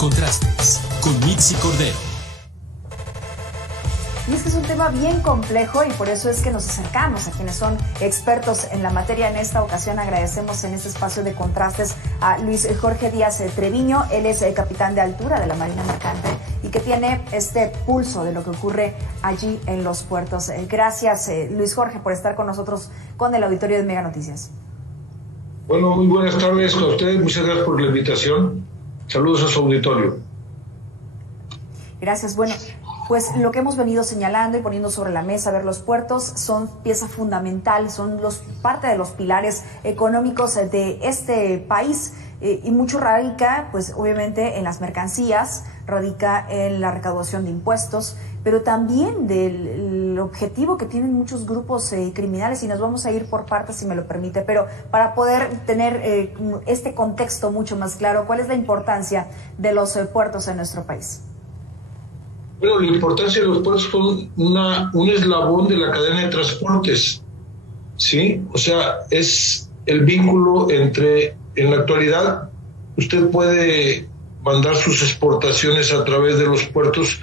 Contrastes con Mitzi Cordero. Y es que es un tema bien complejo y por eso es que nos acercamos a quienes son expertos en la materia. En esta ocasión agradecemos en este espacio de Contrastes a Luis Jorge Díaz Treviño. Él es capitán de altura de la Marina Mercante y que tiene este pulso de lo que ocurre allí en los puertos. Gracias, Luis Jorge, por estar con nosotros con el auditorio de Mega Noticias. Bueno, muy buenas tardes con ustedes. Muchas gracias por la invitación. Saludos a su auditorio. Gracias. Bueno, pues lo que hemos venido señalando y poniendo sobre la mesa, ver los puertos son pieza fundamental, son parte de los pilares económicos de este país y mucho radica, pues obviamente en las mercancías, radica en la recaudación de impuestos, pero también del objetivo que tienen muchos grupos criminales, y nos vamos a ir por partes si me lo permite, pero para poder tener este contexto mucho más claro, ¿cuál es la importancia de los puertos en nuestro país? Bueno, la importancia de los puertos son un eslabón de la cadena de transportes, ¿sí? O sea, es el vínculo entre, en la actualidad, usted puede mandar sus exportaciones a través de los puertos,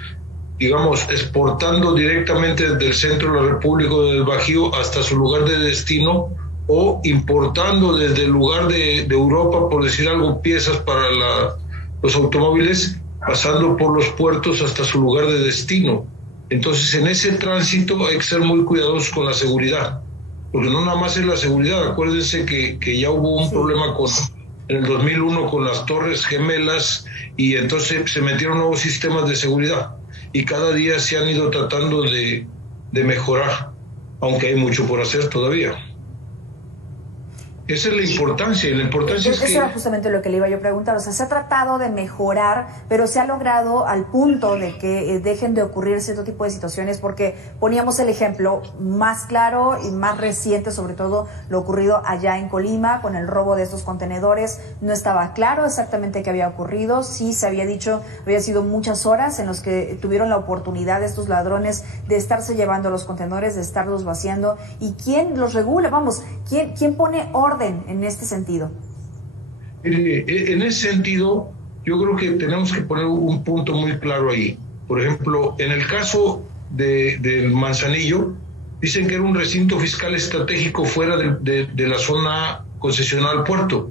digamos, exportando directamente desde el centro de la República o del Bajío hasta su lugar de destino, o importando desde el lugar de Europa, por decir algo, piezas para los automóviles, pasando por los puertos hasta su lugar de destino. Entonces, en ese tránsito hay que ser muy cuidadosos con la seguridad, porque no nada más es la seguridad. Acuérdense que ya hubo un problema en el 2001 con las Torres Gemelas, y entonces se metieron nuevos sistemas de seguridad, y cada día se han ido tratando de mejorar, aunque hay mucho por hacer todavía. Esa es la importancia, y la importancia es que... Eso era justamente lo que le iba yo a preguntar, o sea, se ha tratado de mejorar, pero se ha logrado al punto de que dejen de ocurrir cierto tipo de situaciones, porque poníamos el ejemplo más claro y más reciente, sobre todo lo ocurrido allá en Colima, con el robo de estos contenedores. No estaba claro exactamente qué había ocurrido, sí se había dicho, había sido muchas horas en las que tuvieron la oportunidad estos ladrones de estarse llevando los contenedores, de estarlos vaciando, y ¿quién los regula? Vamos, ¿quién pone orden en este sentido? Mire, en ese sentido, yo creo que tenemos que poner un punto muy claro ahí. Por ejemplo, en el caso del Manzanillo, dicen que era un recinto fiscal estratégico fuera de la zona concesional al puerto.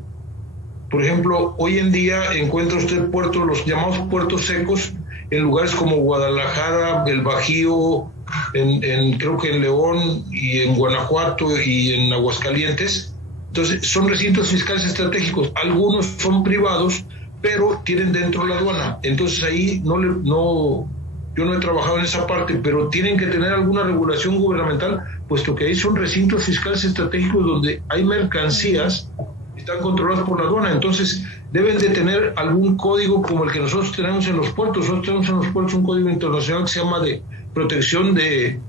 Por ejemplo, hoy en día encuentra usted puertos, los llamados puertos secos, en lugares como Guadalajara, el Bajío, creo que en León y en Guanajuato y en Aguascalientes. Entonces, son recintos fiscales estratégicos. Algunos son privados, pero tienen dentro la aduana. Entonces, ahí yo no he trabajado en esa parte, pero tienen que tener alguna regulación gubernamental, puesto que ahí son recintos fiscales estratégicos donde hay mercancías que están controladas por la aduana. Entonces, deben de tener algún código como el que nosotros tenemos en los puertos. Nosotros tenemos en los puertos un código internacional que se llama de protección de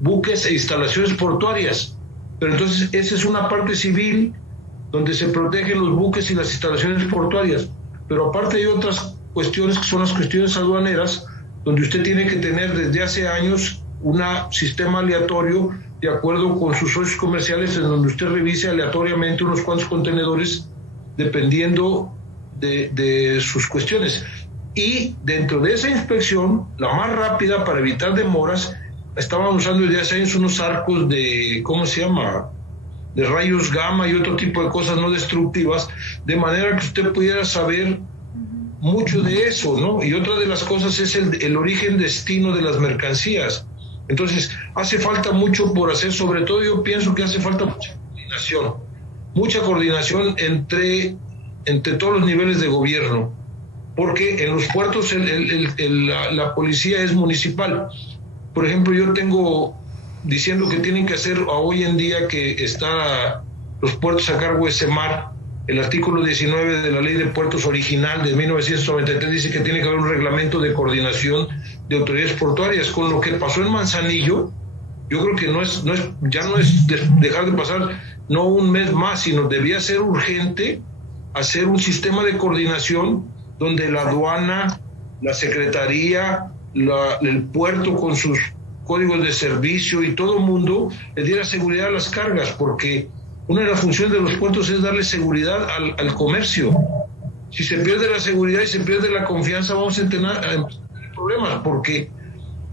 buques e instalaciones portuarias. Pero entonces esa es una parte civil donde se protegen los buques y las instalaciones portuarias. Pero aparte hay otras cuestiones que son las cuestiones aduaneras, donde usted tiene que tener desde hace años un sistema aleatorio de acuerdo con sus socios comerciales, en donde usted revise aleatoriamente unos cuantos contenedores dependiendo de sus cuestiones. Y dentro de esa inspección, la más rápida para evitar demoras, estaban usando desde hace años unos arcos de, de rayos gamma y otro tipo de cosas no destructivas, de manera que usted pudiera saber mucho de eso, ¿no? Y otra de las cosas es el origen-destino de las mercancías. Entonces, hace falta mucho por hacer, sobre todo yo pienso que hace falta mucha coordinación entre todos los niveles de gobierno, porque en los puertos la policía es municipal. Por ejemplo, yo tengo diciendo que tienen que hacer hoy en día que está los puertos a cargo de SEMAR, el artículo 19 de la Ley de Puertos original de 1993 dice que tiene que haber un reglamento de coordinación de autoridades portuarias. Con lo que pasó en Manzanillo, yo creo que ya no es dejar de pasar no un mes más, sino debía ser urgente hacer un sistema de coordinación donde la aduana, la secretaría, el puerto con sus códigos de servicio y todo el mundo le diera seguridad a las cargas, porque una de las funciones de los puertos es darle seguridad al comercio. Si se pierde la seguridad y se pierde la confianza, vamos a tener problemas, porque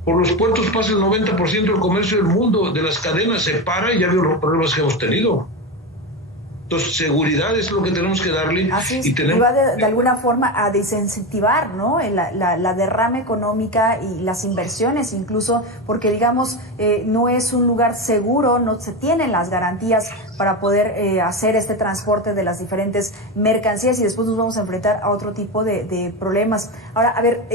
por los puertos pasa el 90% del comercio del mundo, de las cadenas, se para y ya veo los problemas que hemos tenido. Entonces, seguridad es lo que tenemos que darle. Así es, y tenemos... va de alguna forma a desincentivar, ¿no? La derrama económica y las inversiones incluso, porque digamos, no es un lugar seguro, no se tienen las garantías para poder hacer este transporte de las diferentes mercancías y después nos vamos a enfrentar a otro tipo de problemas. Ahora, a ver,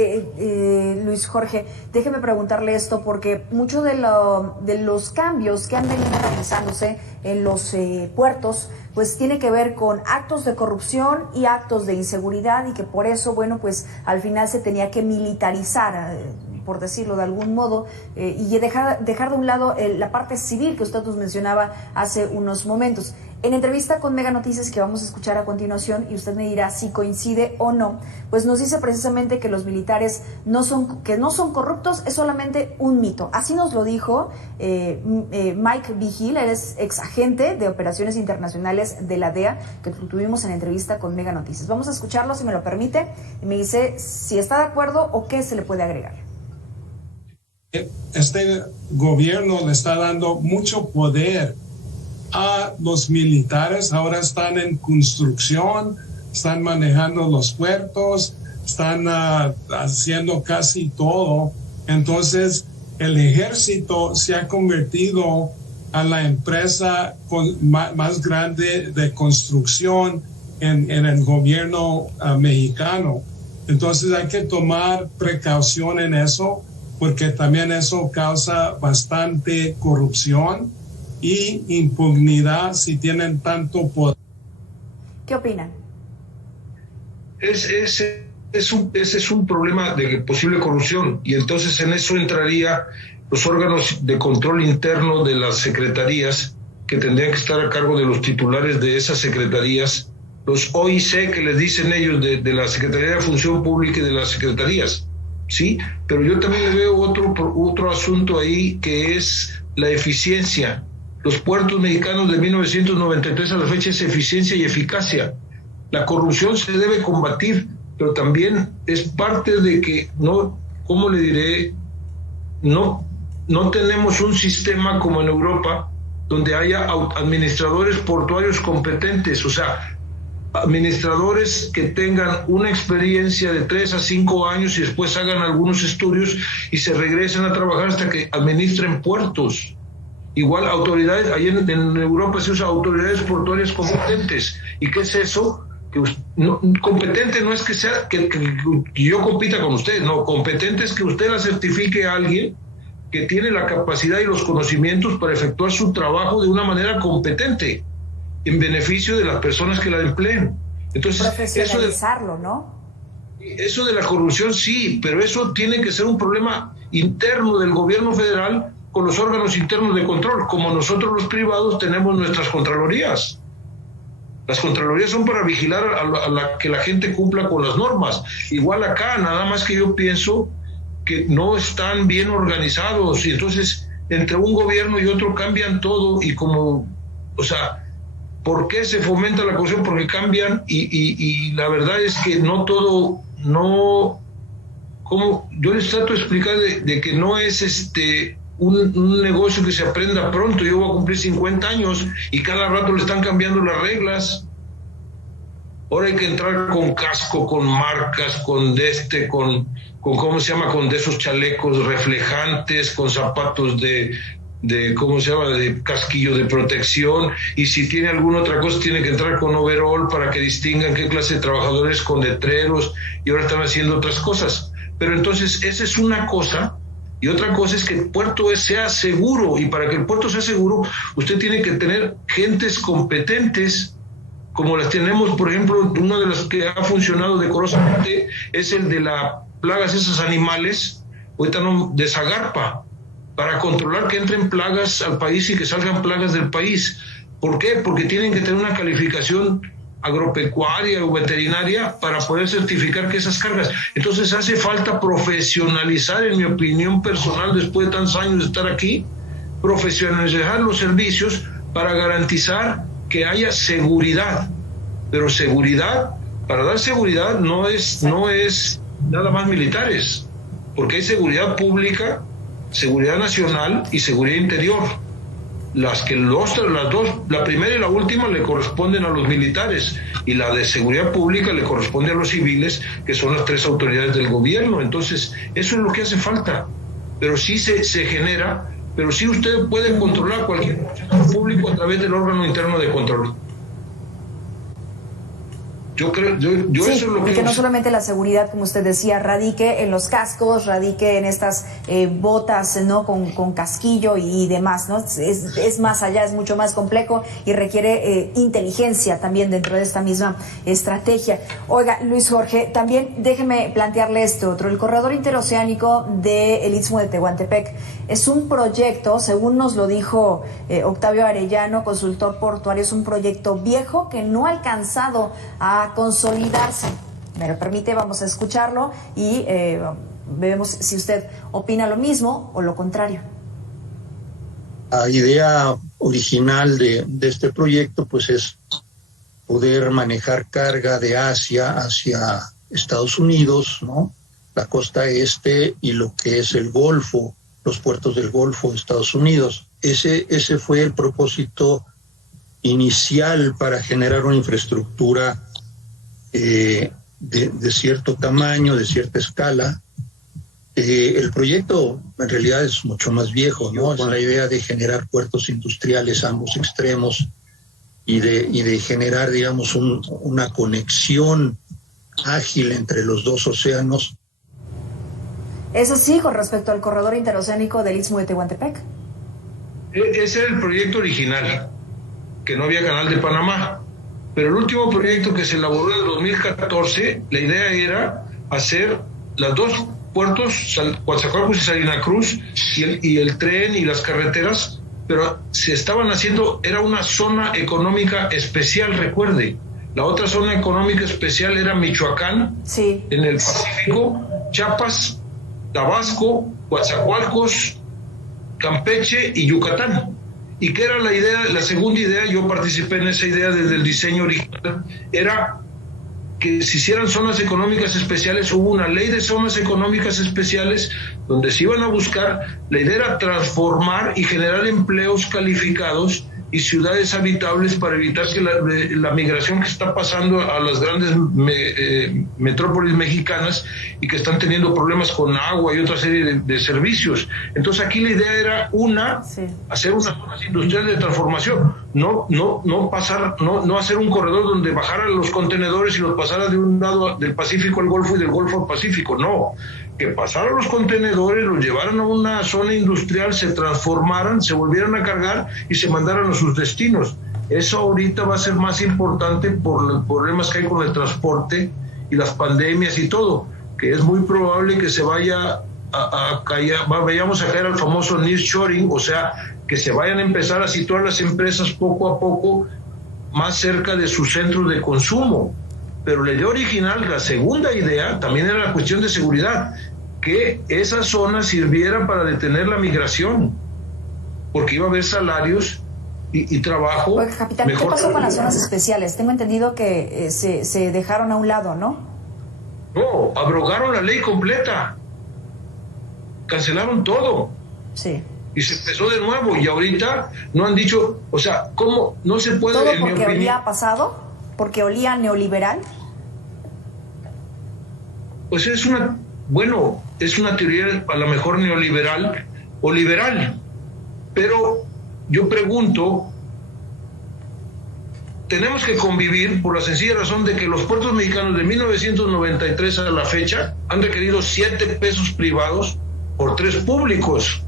Luis Jorge, déjeme preguntarle esto porque muchos de los cambios que han venido realizándose en los puertos, pues tiene que ver con actos de corrupción y actos de inseguridad y que por eso, bueno, pues al final se tenía que militarizar, por decirlo de algún modo, y dejar de un lado la parte civil que usted nos mencionaba hace unos momentos. En entrevista con Mega Noticias, que vamos a escuchar a continuación, y usted me dirá si coincide o no, pues nos dice precisamente que los militares no son corruptos, es solamente un mito. Así nos lo dijo Mike Vigil, él es exagente de operaciones internacionales de la DEA, que tuvimos en entrevista con Mega Noticias. Vamos a escucharlo, si me lo permite, y me dice si está de acuerdo o qué se le puede agregar. Este gobierno le está dando mucho poder a los militares. Ahora están en construcción, están manejando los puertos, están haciendo casi todo. Entonces, el ejército se ha convertido a la empresa más grande de construcción en el gobierno mexicano. Entonces, hay que tomar precaución en eso, porque también eso causa bastante corrupción y impunidad si tienen tanto poder. ¿Qué opinan? Ese es un problema de posible corrupción, y entonces en eso entraría los órganos de control interno de las secretarías, que tendrían que estar a cargo de los titulares de esas secretarías, los OIC que les dicen ellos de la Secretaría de Función Pública y de las secretarías, ¿sí? Pero yo también le veo otro asunto ahí, que es la eficiencia. Los puertos mexicanos de 1993 a la fecha es eficiencia y eficacia. La corrupción se debe combatir, pero también es parte de que no, ¿cómo le diré? No tenemos un sistema como en Europa donde haya administradores portuarios competentes, o sea, administradores que tengan una experiencia de 3 a 5 años y después hagan algunos estudios y se regresen a trabajar hasta que administren puertos. Igual autoridades, ahí en Europa se usa autoridades portuarias competentes. ¿Y qué es eso? Competente no es que sea que yo compita con usted, no, competente es que usted la certifique a alguien que tiene la capacidad y los conocimientos para efectuar su trabajo de una manera competente, en beneficio de las personas que la empleen. Entonces, profesionalizarlo, ¿no? Eso de la corrupción sí, pero eso tiene que ser un problema interno del gobierno federal con los órganos internos de control, como nosotros los privados tenemos nuestras contralorías. Las contralorías son para vigilar a que la gente cumpla con las normas. Igual acá, nada más que yo pienso que no están bien organizados, y entonces entre un gobierno y otro cambian todo, y como, o sea, ¿por qué se fomenta la corrupción? Porque cambian, y la verdad es que no todo, como yo les trato de explicar de que no es un negocio que se aprenda pronto. Yo voy a cumplir 50 años y cada rato le están cambiando las reglas. Ahora hay que entrar con casco, con marcas, con ¿cómo se llama? Con de esos chalecos reflejantes, con zapatos de ¿cómo se llama? De casquillo de protección, y si tiene alguna otra cosa tiene que entrar con overall para que distingan qué clase de trabajadores, con letreros, y ahora están haciendo otras cosas. Pero entonces esa es una cosa. Y otra cosa es que el puerto sea seguro, y para que el puerto sea seguro, usted tiene que tener gentes competentes, como las tenemos, por ejemplo, una de las que ha funcionado decorosamente es el de las plagas, esas animales, ahorita no, de Zagarpa, para controlar que entren plagas al país y que salgan plagas del país. ¿Por qué? Porque tienen que tener una calificación agropecuaria o veterinaria para poder certificar que esas cargas. Entonces hace falta profesionalizar, en mi opinión personal, después de tantos años de estar aquí, profesionalizar los servicios para garantizar que haya seguridad, pero seguridad Para dar seguridad no es nada más militares, porque hay seguridad pública, seguridad nacional y seguridad interior. Las dos, la primera y la última le corresponden a los militares, y la de seguridad pública le corresponde a los civiles, que son las 3 autoridades del gobierno. Entonces, eso es lo que hace falta. Pero sí se genera, pero sí usted puede controlar cualquier funcionario público a través del órgano interno de control. Yo creo, yo sí, eso es lo que no solamente la seguridad, como usted decía, radique en los cascos, radique en estas botas, ¿no? Con casquillo y demás, ¿no? Es más allá, es mucho más complejo y requiere inteligencia también dentro de esta misma estrategia. Oiga, Luis Jorge, también déjeme plantearle este otro. El corredor interoceánico del Istmo de Tehuantepec es un proyecto, según nos lo dijo Octavio Arellano, consultor portuario, es un proyecto viejo que no ha alcanzado a consolidarse. Me lo permite, vamos a escucharlo y vemos si usted opina lo mismo o lo contrario. La idea original de este proyecto pues es poder manejar carga de Asia hacia Estados Unidos, ¿no? La costa este y lo que es el Golfo, los puertos del Golfo de Estados Unidos. Ese fue el propósito inicial para generar una infraestructura de cierto tamaño, de cierta escala. El proyecto en realidad es mucho más viejo, ¿no? Con la idea de generar puertos industriales a ambos extremos y de generar, digamos, una conexión ágil entre los dos océanos. Eso sí, con respecto al corredor interoceánico del Istmo de Tehuantepec. Ese era el proyecto original, que no había canal de Panamá. Pero el último proyecto que se elaboró en el 2014, la idea era hacer los 2 puertos, Coatzacoalcos y Salina Cruz, y el tren y las carreteras, pero se estaban haciendo, era una zona económica especial, recuerde. La otra zona económica especial era Michoacán, sí, en el Pacífico, Chiapas, Tabasco, Coatzacoalcos, Campeche y Yucatán. ¿Y qué era la idea? La segunda idea, yo participé en esa idea desde el diseño original, era que se hicieran zonas económicas especiales. Hubo una ley de zonas económicas especiales donde se iban a buscar, la idea era transformar y generar empleos calificados y ciudades habitables para evitar que la migración que está pasando a las grandes metrópolis mexicanas y que están teniendo problemas con agua y otra serie de servicios. Entonces aquí la idea era hacer unas zonas industriales de transformación, no hacer un corredor donde bajaran los contenedores y los pasara de un lado del Pacífico al Golfo y del Golfo al Pacífico, no. Que pasaran los contenedores, los llevaran a una zona industrial, se transformaran, se volvieran a cargar y se mandaran a sus destinos. Eso ahorita va a ser más importante por los problemas que hay con el transporte y las pandemias y todo, que es muy probable que se vayamos a caer al famoso nearshoring, o sea, que se vayan a empezar a situar las empresas poco a poco más cerca de sus centros de consumo. Pero la idea original, la segunda idea, también era la cuestión de seguridad, que esa zona sirviera para detener la migración, porque iba a haber salarios y trabajo. Oiga, capitán, ¿qué pasó con las zonas especiales? Tengo entendido que se dejaron a un lado, ¿no? No, abrogaron la ley completa, cancelaron todo. Sí. Y se empezó de nuevo, y ahorita no han dicho, o sea, ¿cómo no se puede? ¿Todo porque olía pasado? ¿Porque olía neoliberal? Pues es una teoría a lo mejor neoliberal o liberal, pero yo pregunto, tenemos que convivir por la sencilla razón de que los puertos mexicanos de 1993 a la fecha han requerido 7 pesos privados por 3 públicos.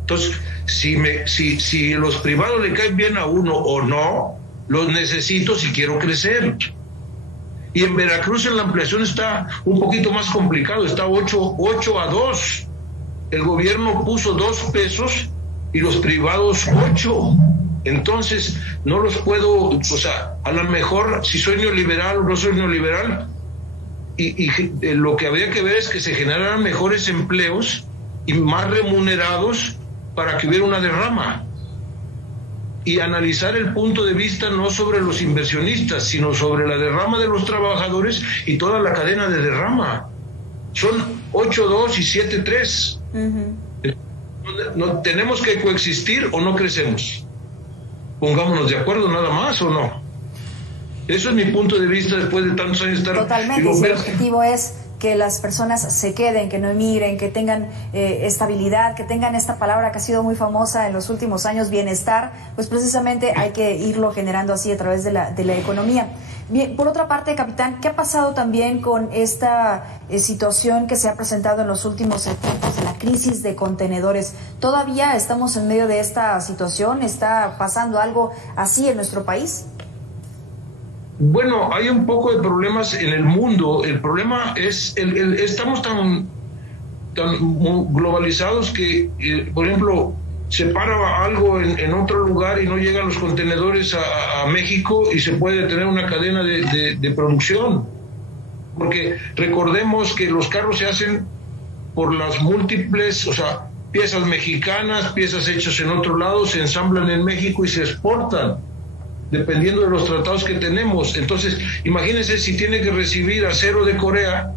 Entonces, si los privados le caen bien a uno o no, los necesito si quiero crecer. Y en Veracruz en la ampliación está un poquito más complicado, está 8-2. El gobierno puso 2 pesos y los privados 8. Entonces, no los puedo, o sea, a lo mejor si soy neoliberal o no soy neoliberal, y lo que habría que ver es que se generaran mejores empleos y más remunerados para que hubiera una derrama. y analizar el punto de vista no sobre los inversionistas, sino sobre la derrama de los trabajadores y toda la cadena de derrama. Son 8-2 y 7-3. No, tenemos que coexistir o no crecemos. Pongámonos de acuerdo nada más o no. Eso es mi punto de vista después de tantos años de estar... Totalmente, si el objetivo es que las personas se queden, que no emigren, que tengan estabilidad, que tengan esta palabra que ha sido muy famosa en los últimos años, bienestar, pues precisamente hay que irlo generando así a través de la economía. Bien, por otra parte, capitán, ¿qué ha pasado también con esta situación que se ha presentado en los últimos tiempos de la crisis de contenedores? ¿Todavía estamos en medio de esta situación? ¿Está pasando algo así en nuestro país? Bueno, hay un poco de problemas en el mundo. El problema es, estamos tan globalizados que, por ejemplo, se para algo en otro lugar y no llegan los contenedores a México y se puede tener una cadena de producción. Porque recordemos que los carros se hacen por las múltiples, o sea, piezas mexicanas, piezas hechas en otro lado, se ensamblan en México y se exportan, dependiendo de los tratados que tenemos. Entonces, imagínense si tiene que recibir acero de Corea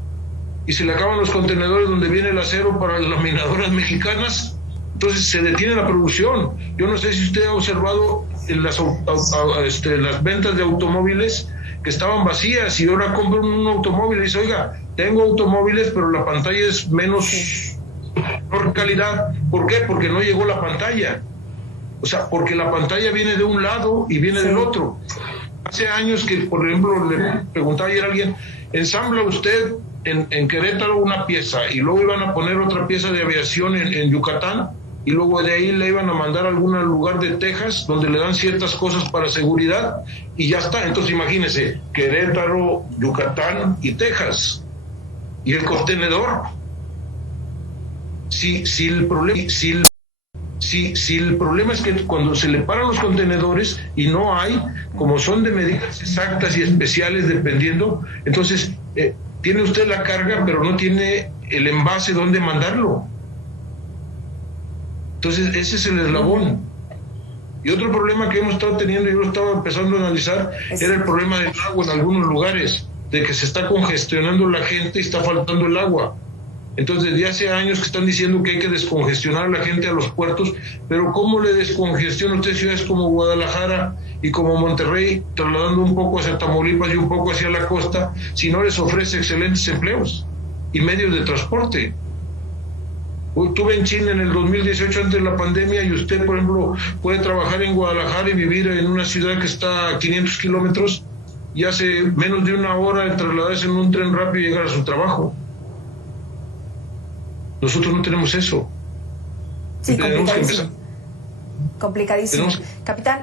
y se le acaban los contenedores donde viene el acero para las laminadoras mexicanas, entonces se detiene la producción. Yo no sé si usted ha observado en las ventas de automóviles que estaban vacías y ahora compran un automóvil y dice, oiga, tengo automóviles, pero la pantalla es menor calidad. ¿Por qué? Porque no llegó la pantalla. O sea, porque la pantalla viene de un lado y viene del otro. Hace años que, por ejemplo, le preguntaba ayer a alguien, ¿ensambla usted en Querétaro una pieza y luego iban a poner otra pieza de aviación en Yucatán y luego de ahí le iban a mandar a algún lugar de Texas donde le dan ciertas cosas para seguridad y ya está? Entonces imagínese, Querétaro, Yucatán y Texas. ¿Y el contenedor? Si el problema es que cuando se le paran los contenedores y no hay, como son de medidas exactas y especiales dependiendo, entonces tiene usted la carga pero no tiene el envase donde mandarlo. Entonces ese es el eslabón. Y otro problema que hemos estado teniendo, yo lo estaba empezando a analizar, era el problema del agua en algunos lugares, de que se está congestionando la gente y está faltando el agua. Entonces, desde hace años que están diciendo que hay que descongestionar a la gente a los puertos, pero ¿cómo le descongestiona usted ciudades como Guadalajara y como Monterrey, trasladando un poco hacia Tamaulipas y un poco hacia la costa, si no les ofrece excelentes empleos y medios de transporte? Estuve en China en el 2018 antes de la pandemia y usted, por ejemplo, puede trabajar en Guadalajara y vivir en una ciudad que está a 500 kilómetros y hace menos de una hora de trasladarse en un tren rápido y llegar a su trabajo. Nosotros no tenemos eso. Sí, complicadísimo. Complicadísimo. Capitán,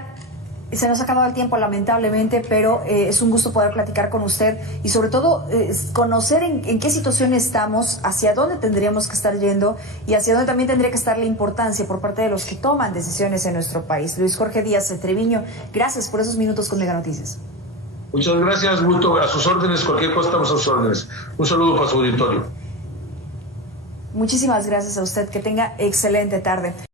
se nos ha acabado el tiempo lamentablemente, pero es un gusto poder platicar con usted y sobre todo conocer en qué situación estamos, hacia dónde tendríamos que estar yendo y hacia dónde también tendría que estar la importancia por parte de los que toman decisiones en nuestro país. Luis Jorge Díaz Treviño, gracias por esos minutos con Mega Noticias. Muchas gracias, Gusto. A sus órdenes, cualquier cosa estamos a sus órdenes. Un saludo para su auditorio. Muchísimas gracias a usted. Que tenga excelente tarde.